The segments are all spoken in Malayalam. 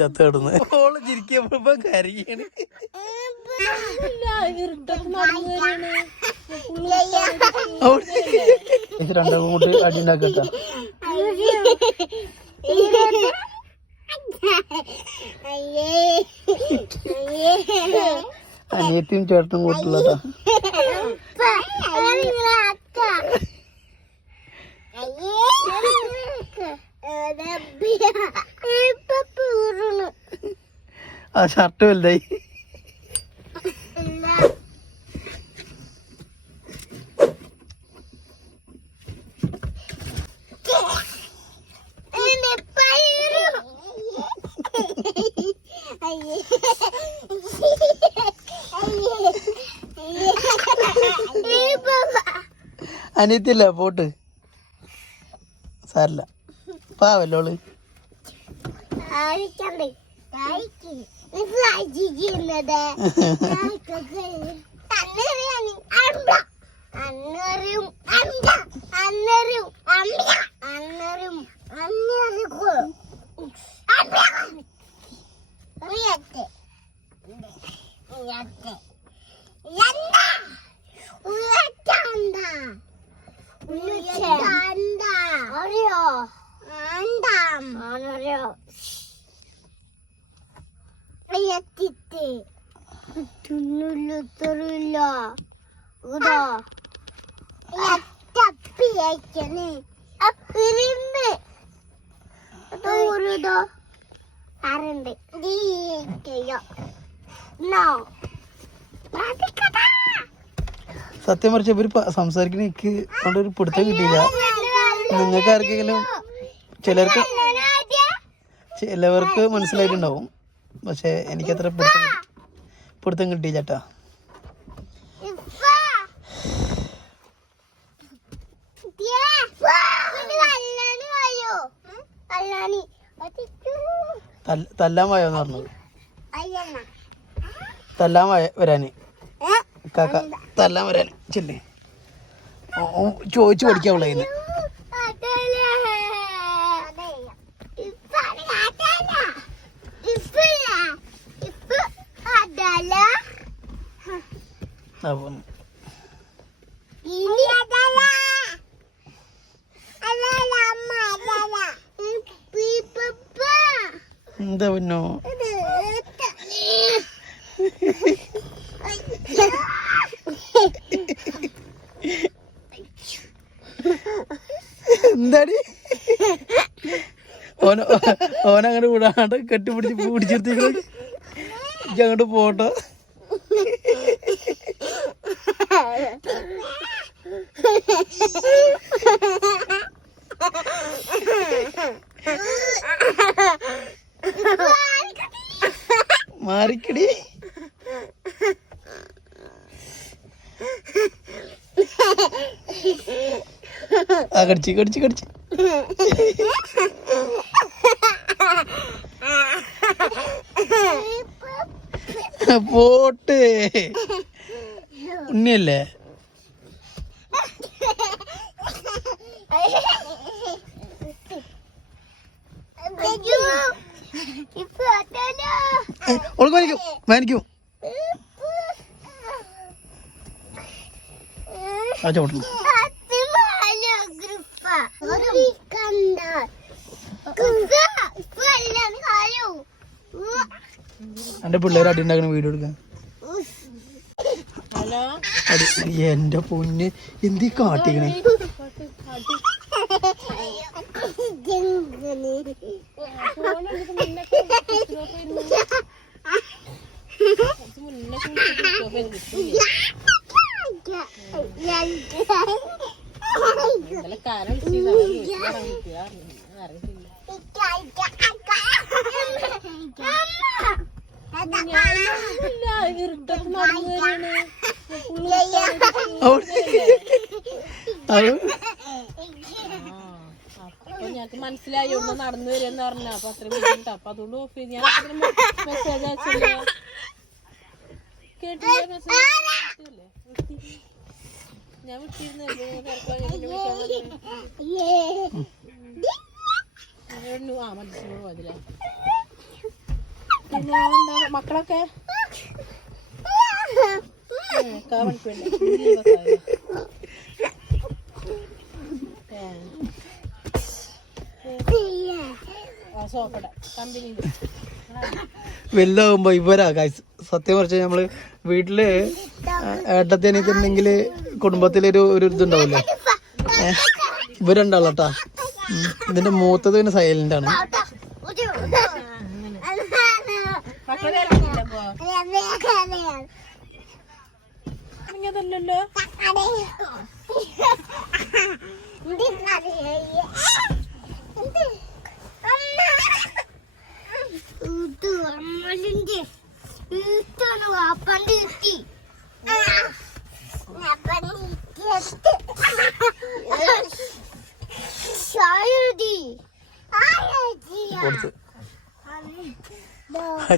ചത്ത് കിടന്ന് ഓള് ചിരിക്കുമ്പോ കരയാണ്. രണ്ടാം കൂട്ട് അടി ഉണ്ടാക്കട്ട. അനിയത്തിയും ചേട്ടനും കൂട്ടുള്ളതാ. ആ ഷർട്ട് വലുതായി. അനിയത്തില്ല പോട്ട് സാരില്ല പാവല്ലോള്. സത്യം പറഞ്ഞ ഇവര് സംസാരിക്കണ എനിക്ക് കൊണ്ടൊരു പിടുത്തം കിട്ടിയില്ല. നിങ്ങൾക്ക് ആർക്കെങ്കിലും ചിലവർക്ക് മനസ്സിലായിട്ടുണ്ടാവും, പക്ഷെ എനിക്കത്ര പിടുത്തം കിട്ടിയില്ല ചേട്ടാ. തല്ലാൻ വായോന്ന് പറഞ്ഞത്. തല്ലാൻ വരാന് കാക്ക തല്ലാൻ വരാന് ചെല്ലേ ചോദിച്ചു പഠിക്കാവുള്ള ഇന്ന്. എന്താ പിന്നോ എന്താടി ഓനങ്ങനെ വിടാണ്ട് പിടിച്ചെടുത്തിട്ട് അങ്ങോട്ട് പോട്ടോ. മാറിക്കടി. ആ കടിച്ച് പോട്ട് ഉണ്ണിയല്ലേ. മാനിക്കും ആ ചോട്ടു. എന്റെ പിള്ളേർ അടി ഉണ്ടാക്കുന്ന വീഡിയോ എടുക്കാൻ. എന്റെ പൊന്ന് എന്തി കാട്ടിക്കണേ. ഞങ്ങക്ക് മനസ്സിലായി ഒന്ന് നടന്നു വരുമെന്ന് പറഞ്ഞ. അപ്പൊ അത്രയും ബുദ്ധിമുട്ടാ. അപ്പൊ അതുകൊണ്ട് ഓഫ് ചെയ്ത് ഞാൻ മെസ്സേജ് അയച്ചില്ല. കേട്ടില്ലേ മെസ്സേജ്? ഞാൻ വിട്ടിരുന്നല്ലേ മനസ്സിനോട് മതില. പിന്നെ എന്താ മക്കളൊക്കെ സോപ്പട കമ്പനി വലുതാകുമ്പോ ഇവരാ സത്യം പറഞ്ഞ നമ്മള് വീട്ടില് ഏട്ടത്തിനെങ്കിൽ കുടുംബത്തിലൊരു ഇതുണ്ടാവില്ലേ, ഇവരുണ്ടാവല്ലോ കേട്ടാ. ഇതിന്റെ മൂത്തത് പിന്നെ സൈലന്റ് ആണ്. അതല്ലല്ലോ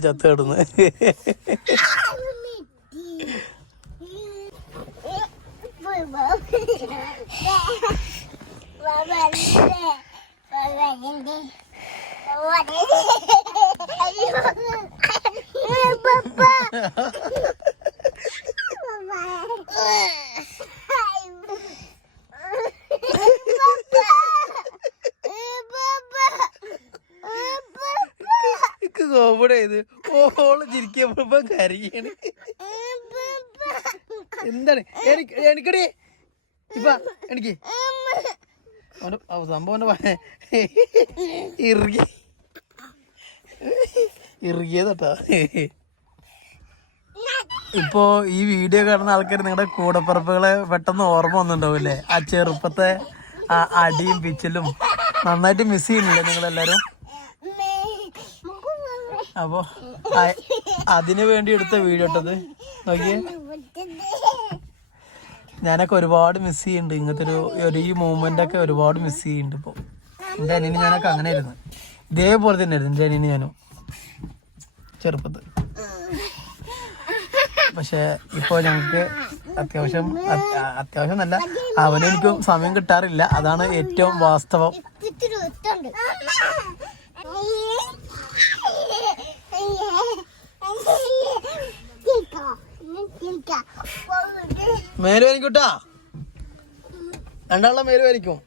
ചത്ത് കിടന്ന് കോമഡി ചെയ്ത് ഓള് ചിരിക്കുമ്പോ കരയാണ്. എന്താണ് എനിക്കടി ഇപ്പ എനിക്ക് സംഭവം ഇറുകിയതട്ടാ. ഇപ്പോ ഈ വീഡിയോ കാണുന്ന ആൾക്കാർ നിങ്ങളുടെ കൂടപ്പിറപ്പുകളെ പെട്ടെന്ന് ഓർമ്മ വന്നിട്ടുണ്ടാവില്ലേ? ആ ചെറുപ്പത്തെ ആ അടിയും പിച്ചിലും നന്നായിട്ട് മിസ് ചെയ്യുന്നില്ലേ നിങ്ങളെല്ലാരും? അപ്പൊ അതിനു വേണ്ടി എടുത്ത വീഡിയോ ഇട്ടത് നോക്കിയേ. ഞാനൊക്കെ ഒരുപാട് മിസ് ചെയ്യുന്നുണ്ട് ഇങ്ങനത്തെ ഈ മൂവ്മെന്റ് ഒക്കെ ഒരുപാട് മിസ് ചെയ്യുന്നുണ്ട്. ഇപ്പൊ എന്റെ അനിയന് ഞാനൊക്കെ അങ്ങനെ ആയിരുന്നു, ഇതേപോലെ തന്നെ ആയിരുന്നു എന്റെ അനിയന് ഞാനും ചെറുപ്പത്ത്. പക്ഷെ ഇപ്പൊ ഞങ്ങക്ക് അത്യാവശ്യം നല്ല അവനെനിക്കും സമയം കിട്ടാറില്ല. അതാണ് ഏറ്റവും വാസ്തവം. മേലുവരിക്കൂട്ടാ, രണ്ടാളും മേലുവരിക്കും.